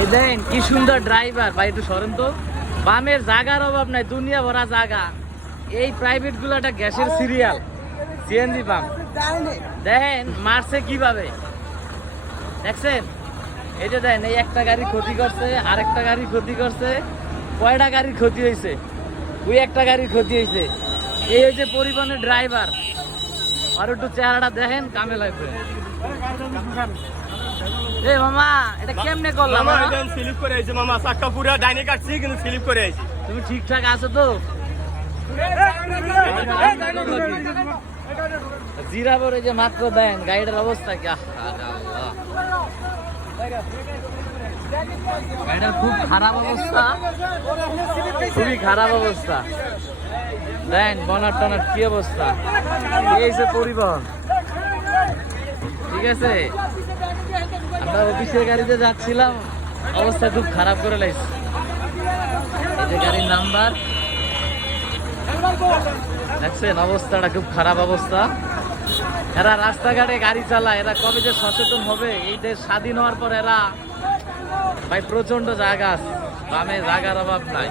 এই দেখেন কি সুন্দর ড্রাইভার ভাই, একটু সরেন তো। বামের জায়গার অভাব নাই, দুনিয়া ভরা জায়গা। এই প্রাইভেট গুলাটা গ্যাসের সিরিয়াল, সিএনজি পাম্প। দেখেন মারছে কিভাবে, দেখছেন? এই যে দেখেন, এই একটা গাড়ি ক্ষতি করছে, আরেকটা গাড়ি ক্ষতি করছে। কয়টা গাড়ির ক্ষতি হয়েছে? ওই একটা গাড়ির ক্ষতি হয়েছে। এই হচ্ছে পরিবহনের ড্রাইভার। আর একটু চেহারাটা দেখেন, কামে লাগবে। এ মামা, এটা কেমনে করলাম? মামা এটা স্লিপ করে আইছে মামা, চাক্কা পুরা ডাইনে কাটছি কিন্তু স্লিপ করে আইছি। তুমি ঠিকঠাক আছো তো? জিরাবর এই যে মাত্র দেন, গাড়িটার অবস্থা কি? গাড়িটার খুব খারাপ অবস্থা, খুবই খারাপ অবস্থা। দেন বনার টনার কি অবস্থা। এই যে পরিবহন, ঠিক আছে। আমরা অফিসের গাড়িতে যাচ্ছিলাম, অবস্থা খুব খারাপ করে লাগছে। এই যে গাড়ির নাম্বার দেখছেন, অবস্থাটা খুব খারাপ অবস্থা। এরা রাস্তাঘাটে গাড়ি চালায়, এরা কবে যে সচেতন হবে? এই দেশ স্বাধীন হওয়ার পর এরা ভাই প্রচন্ড জায়গা আছে, বামে জায়গার অভাব নাই।